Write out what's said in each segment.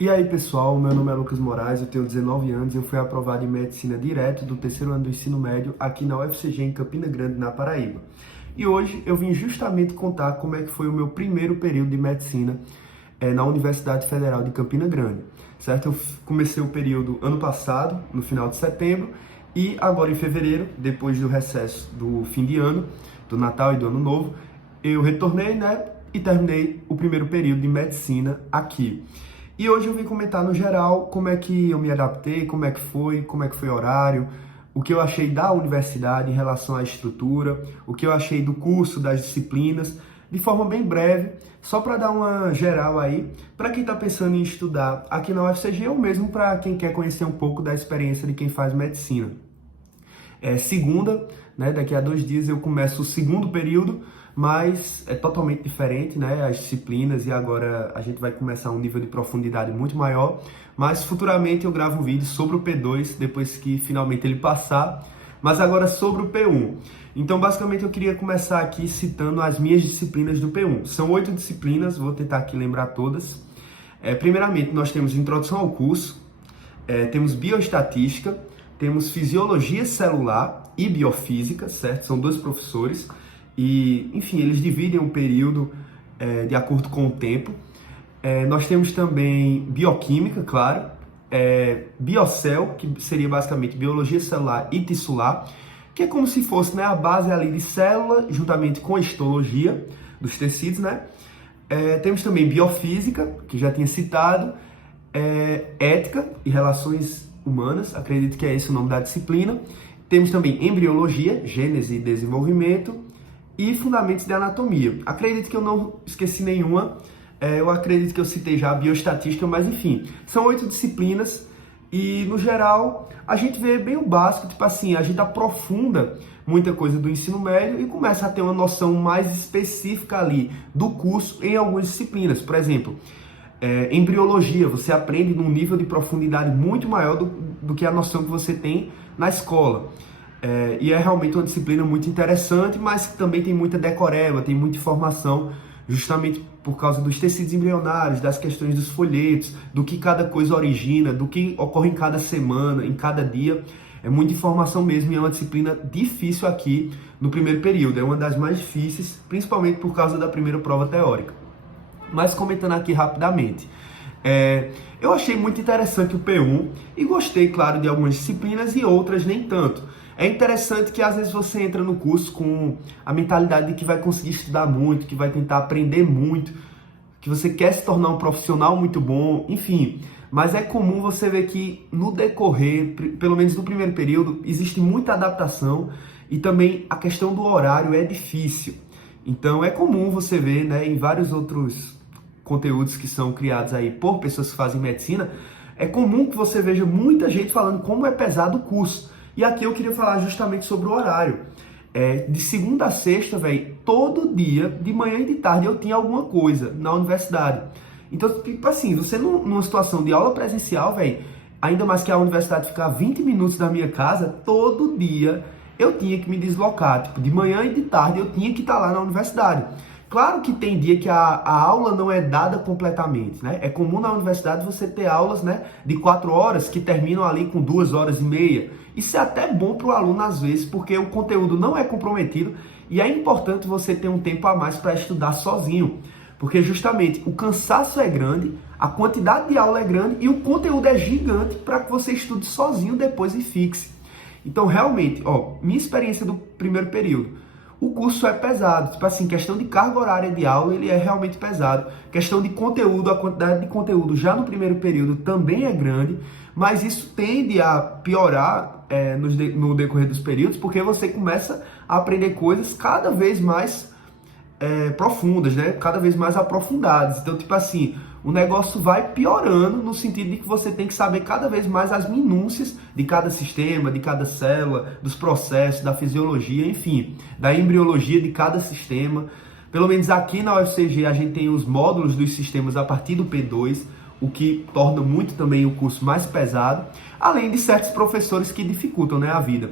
E aí pessoal, meu nome é Lucas Moraes, eu tenho 19 anos, eu fui aprovado em Medicina direto do terceiro ano do ensino médio aqui na UFCG em Campina Grande, na Paraíba. E hoje eu vim justamente contar como é que foi o meu primeiro período de Medicina na Universidade Federal de Campina Grande, certo? Eu comecei o período ano passado, no final de setembro, e agora em fevereiro, depois do recesso do fim de ano, do Natal e do Ano Novo, eu retornei, né, e terminei o primeiro período de Medicina aqui. E hoje eu vim comentar no geral como é que eu me adaptei, como é que foi o horário, o que eu achei da universidade em relação à estrutura, o que eu achei do curso, das disciplinas, de forma bem breve, só para dar uma geral aí, para quem está pensando em estudar aqui na UFCG ou mesmo para quem quer conhecer um pouco da experiência de quem faz medicina. Segunda, né, daqui a 2 dias eu começo o segundo período, mas é totalmente diferente, né, as disciplinas, e agora a gente vai começar um nível de profundidade muito maior, mas futuramente eu gravo um vídeo sobre o P2, depois que finalmente ele passar, mas agora sobre o P1. Então, basicamente, eu queria começar aqui citando as minhas disciplinas do P1. São 8 disciplinas, vou tentar aqui lembrar todas. Primeiramente, nós temos Introdução ao Curso, temos Bioestatística, temos Fisiologia Celular e Biofísica, certo? São 2 professores e, enfim, eles dividem o período de acordo com o tempo. Nós temos também Bioquímica, claro, Biocel, que seria basicamente Biologia Celular e Tissular, que é como se fosse, né, a base ali de célula, juntamente com a histologia dos tecidos, né? Temos também Biofísica, que já tinha citado, Ética e Relações Humanas, acredito que é esse o nome da disciplina. Temos também Embriologia, Gênese e Desenvolvimento, e Fundamentos de Anatomia. Acredito que eu não esqueci nenhuma, eu acredito que eu citei já a Bioestatística, mas enfim, são 8 disciplinas e, no geral, a gente vê bem o básico, tipo assim, a gente aprofunda muita coisa do ensino médio e começa a ter uma noção mais específica ali do curso em algumas disciplinas. Por exemplo, embriologia, você aprende num nível de profundidade muito maior do que a noção que você tem na escola. E é realmente uma disciplina muito interessante, mas que também tem muita decoreba, tem muita informação, justamente por causa dos tecidos embrionários, das questões dos folhetos, do que cada coisa origina, do que ocorre em cada semana, em cada dia. É muita informação mesmo e é uma disciplina difícil aqui no primeiro período. É uma das mais difíceis, principalmente por causa da primeira prova teórica. Mas comentando aqui rapidamente, eu achei muito interessante o P1 e gostei, claro, de algumas disciplinas e outras nem tanto. É interessante que às vezes você entra no curso com a mentalidade de que vai conseguir estudar muito, que vai tentar aprender muito, que você quer se tornar um profissional muito bom, enfim. Mas é comum você ver que no decorrer, pelo menos no primeiro período, existe muita adaptação e também a questão do horário é difícil. Então é comum você ver, né, em vários outros conteúdos que são criados aí por pessoas que fazem medicina, é comum que você veja muita gente falando como é pesado o curso. E aqui eu queria falar justamente sobre o horário. De segunda a sexta, velho, todo dia, de manhã e de tarde, eu tinha alguma coisa na universidade. Então, tipo assim, você numa situação de aula presencial, velho, ainda mais que a universidade fica a 20 minutos da minha casa, todo dia eu tinha que me deslocar. Tipo, de manhã e de tarde eu tinha que estar lá na universidade. Claro que tem dia que a aula não é dada completamente, né? É comum na universidade você ter aulas, né, de 4 horas que terminam ali com 2 horas e meia. Isso é até bom para o aluno às vezes, porque o conteúdo não é comprometido e é importante você ter um tempo a mais para estudar sozinho. Porque justamente o cansaço é grande, a quantidade de aula é grande e o conteúdo é gigante para que você estude sozinho depois e fixe. Então, realmente, minha experiência do primeiro período, o curso é pesado, tipo assim, questão de carga horária de aula, ele é realmente pesado. Questão de conteúdo, a quantidade de conteúdo já no primeiro período também é grande, mas isso tende a piorar no decorrer dos períodos, porque você começa a aprender coisas cada vez mais profundas, né? Cada vez mais aprofundadas. Então, tipo assim, o negócio vai piorando no sentido de que você tem que saber cada vez mais as minúcias de cada sistema, de cada célula, dos processos, da fisiologia, enfim, da embriologia de cada sistema. Pelo menos aqui na UFCG a gente tem os módulos dos sistemas a partir do P2, o que torna muito também o curso mais pesado, além de certos professores que dificultam, né, a vida.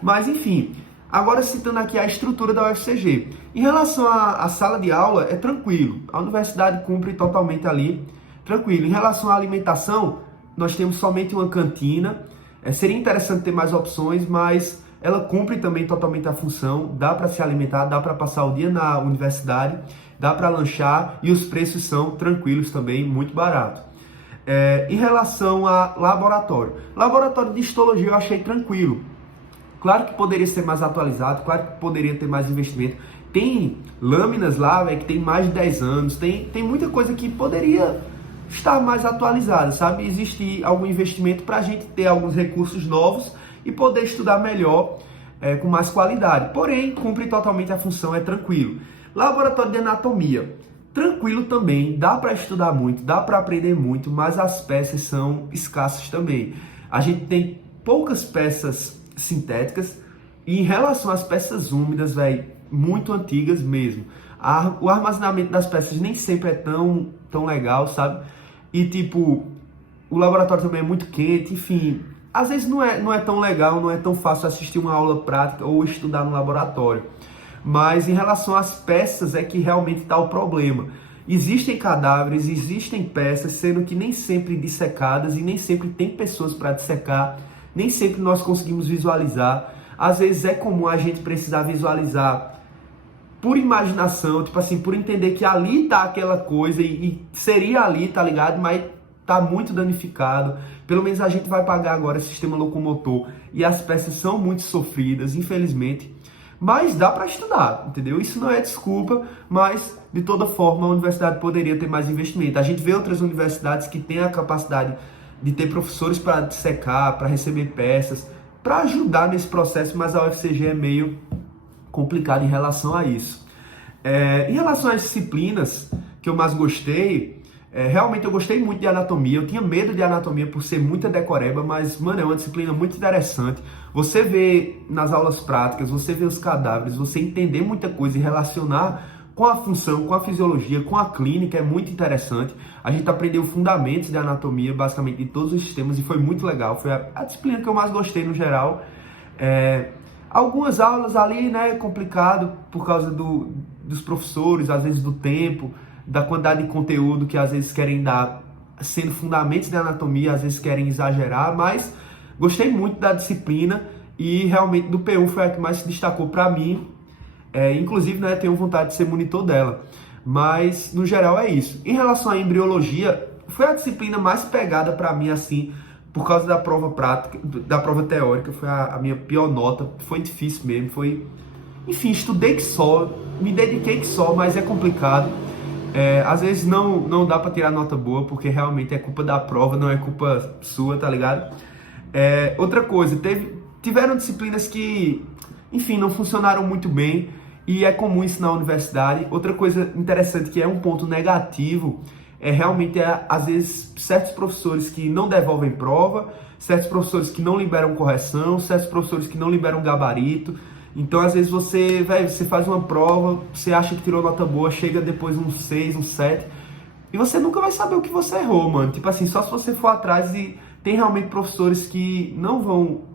Mas, enfim, agora citando aqui a estrutura da UFCG. Em relação à sala de aula, é tranquilo. A universidade cumpre totalmente ali tranquilo. Em relação à alimentação, nós temos somente uma cantina. Seria interessante ter mais opções, mas ela cumpre também totalmente a função. Dá para se alimentar, dá para passar o dia na universidade, dá para lanchar e os preços são tranquilos também, muito barato. Em relação a laboratório de histologia eu achei tranquilo. Claro que poderia ser mais atualizado, claro que poderia ter mais investimento. Tem lâminas lá, véio, que tem mais de 10 anos, tem muita coisa que poderia estar mais atualizada, sabe? Existe algum investimento para a gente ter alguns recursos novos e poder estudar melhor, com mais qualidade. Porém, cumpre totalmente a função, é tranquilo. Laboratório de anatomia, tranquilo também, dá para estudar muito, dá para aprender muito, mas as peças são escassas também. A gente tem poucas peças sintéticas e em relação às peças úmidas, velho, muito antigas mesmo. O armazenamento das peças nem sempre é tão legal, sabe? E tipo, o laboratório também é muito quente, enfim, às vezes não é tão legal, não é tão fácil assistir uma aula prática ou estudar no laboratório. Mas em relação às peças é que realmente está o problema. Existem cadáveres, existem peças, sendo que nem sempre dissecadas e nem sempre tem pessoas para dissecar, nem sempre nós conseguimos visualizar. Às vezes é comum a gente precisar visualizar por imaginação, tipo assim, por entender que ali tá aquela coisa e seria ali, tá ligado? Mas tá muito danificado. Pelo menos a gente vai pagar agora sistema locomotor e as peças são muito sofridas, infelizmente. Mas dá para estudar, entendeu? Isso não é desculpa, mas de toda forma a universidade poderia ter mais investimento. A gente vê outras universidades que têm a capacidade de ter professores para dissecar, para receber peças, para ajudar nesse processo, mas a UFCG é meio complicado em relação a isso. Em relação às disciplinas que eu mais gostei, realmente eu gostei muito de anatomia. Eu tinha medo de anatomia por ser muita decoreba, mas, mano, é uma disciplina muito interessante. Você vê nas aulas práticas, você vê os cadáveres, você entender muita coisa e relacionar com a função, com a fisiologia, com a clínica, é muito interessante. A gente aprendeu fundamentos de anatomia, basicamente, de todos os sistemas, e foi muito legal. Foi a disciplina que eu mais gostei no geral. Algumas aulas ali, né, complicado por causa dos professores, às vezes do tempo, da quantidade de conteúdo que às vezes querem dar, sendo fundamentos de anatomia, às vezes querem exagerar, mas gostei muito da disciplina e realmente do P1 foi a que mais se destacou para mim. Inclusive, né, tenho vontade de ser monitor dela, mas no geral é isso. Em relação à embriologia, foi a disciplina mais pegada para mim, assim, por causa da prova prática, da prova teórica, foi a minha pior nota, foi difícil mesmo, enfim, estudei que só, me dediquei que só, mas é complicado. Às vezes não dá para tirar nota boa, porque realmente é culpa da prova, não é culpa sua, tá ligado? Outra coisa, tiveram disciplinas que, enfim, não funcionaram muito bem, e é comum isso na universidade. Outra coisa interessante, que é um ponto negativo, realmente às vezes, certos professores que não devolvem prova, certos professores que não liberam correção, certos professores que não liberam gabarito. Então, às vezes, você faz uma prova, você acha que tirou nota boa, chega depois um 6, um 7, e você nunca vai saber o que você errou, mano. Tipo assim, só se você for atrás, e tem realmente professores que não vão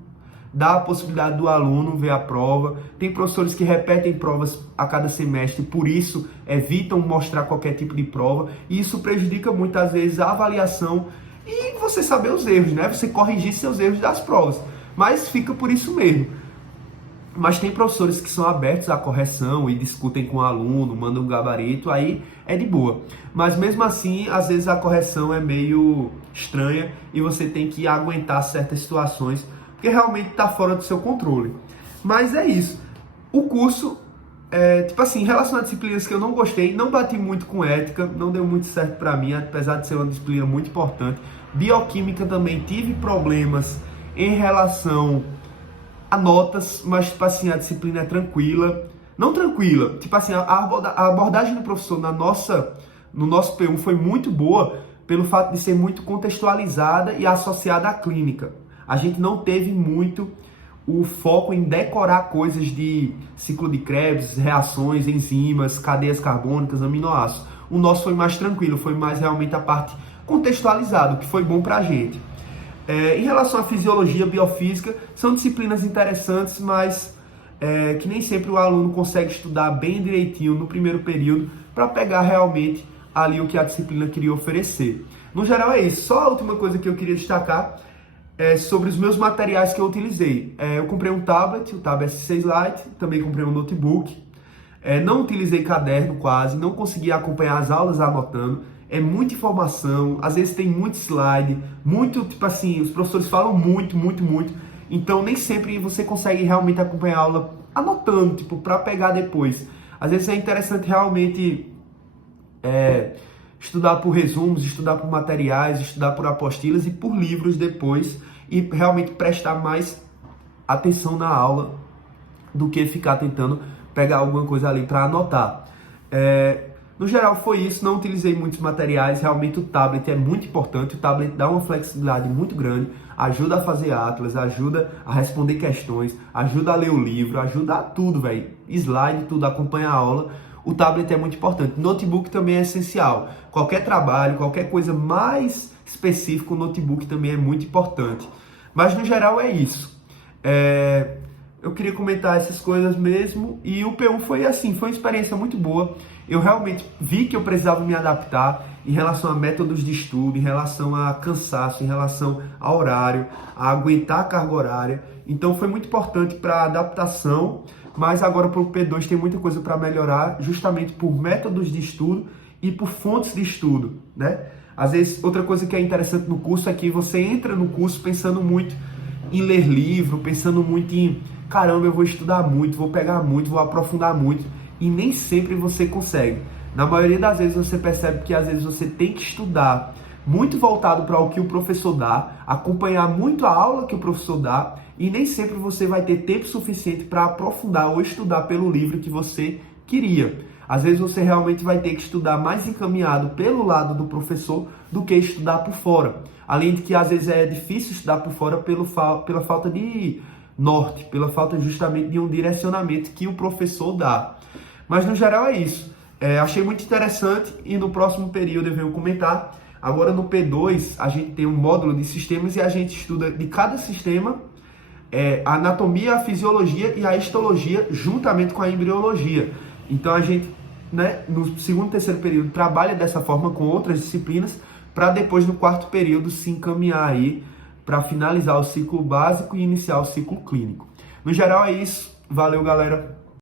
dar a possibilidade do aluno ver a prova. Tem professores que repetem provas a cada semestre, por isso evitam mostrar qualquer tipo de prova, e isso prejudica muitas vezes a avaliação e você saber os erros, né? Você corrigir seus erros das provas, mas fica por isso mesmo. Mas tem professores que são abertos à correção e discutem com o aluno, mandam um gabarito, aí é de boa. Mas mesmo assim, às vezes a correção é meio estranha e você tem que aguentar certas situações, porque realmente está fora do seu controle. Mas é isso. O curso, tipo assim, em relação a disciplinas que eu não gostei, não bati muito com ética, não deu muito certo para mim, apesar de ser uma disciplina muito importante. Bioquímica também tive problemas em relação a notas, mas tipo assim, a disciplina é tranquila. Não tranquila, tipo assim, a abordagem do professor no nosso P1 foi muito boa pelo fato de ser muito contextualizada e associada à clínica. A gente não teve muito o foco em decorar coisas de ciclo de Krebs, reações, enzimas, cadeias carbônicas, aminoácidos. O nosso foi mais tranquilo, foi mais realmente a parte contextualizada, o que foi bom pra gente. Em relação à fisiologia, biofísica, são disciplinas interessantes, mas que nem sempre o aluno consegue estudar bem direitinho no primeiro período para pegar realmente ali o que a disciplina queria oferecer. No geral é isso. Só a última coisa que eu queria destacar é sobre os meus materiais que eu utilizei. Eu comprei um tablet, o Tab S6 Lite, também comprei um notebook. Não utilizei caderno quase, não consegui acompanhar as aulas anotando. É muita informação, às vezes tem muito slide, muito, tipo assim, os professores falam muito, muito, muito. Então nem sempre você consegue realmente acompanhar a aula anotando, tipo, para pegar depois. Às vezes é interessante realmente estudar por resumos, estudar por materiais, estudar por apostilas e por livros depois e realmente prestar mais atenção na aula do que ficar tentando pegar alguma coisa ali para anotar. No geral foi isso, não utilizei muitos materiais, realmente o tablet é muito importante, o tablet dá uma flexibilidade muito grande, ajuda a fazer atlas, ajuda a responder questões, ajuda a ler o livro, ajuda a tudo, velho, slide, tudo, acompanha a aula. O tablet é muito importante. Notebook também é essencial. Qualquer trabalho, qualquer coisa mais específica, o notebook também é muito importante. Mas no geral é isso. Eu queria comentar essas coisas mesmo. E o P1 foi assim, foi uma experiência muito boa. Eu realmente vi que eu precisava me adaptar em relação a métodos de estudo, em relação a cansaço, em relação a horário, a aguentar a carga horária. Então foi muito importante para a adaptação. Mas agora para o P2 tem muita coisa para melhorar, justamente por métodos de estudo e por fontes de estudo, né? Às vezes, outra coisa que é interessante no curso é que você entra no curso pensando muito em ler livro, pensando muito em, caramba, eu vou estudar muito, vou pegar muito, vou aprofundar muito, e nem sempre você consegue. Na maioria das vezes você percebe que às vezes você tem que estudar muito voltado para o que o professor dá, acompanhar muito a aula que o professor dá, e nem sempre você vai ter tempo suficiente para aprofundar ou estudar pelo livro que você queria. Às vezes você realmente vai ter que estudar mais encaminhado pelo lado do professor do que estudar por fora. Além de que às vezes é difícil estudar por fora pela falta de norte, pela falta justamente de um direcionamento que o professor dá. Mas no geral é isso. Achei muito interessante e no próximo período eu venho comentar. Agora no P2 a gente tem um módulo de sistemas e a gente estuda de cada sistema a anatomia, a fisiologia e a histologia juntamente com a embriologia. Então a gente, né, no segundo e terceiro período trabalha dessa forma com outras disciplinas para depois no quarto período se encaminhar aí para finalizar o ciclo básico e iniciar o ciclo clínico. No geral é isso. Valeu, galera!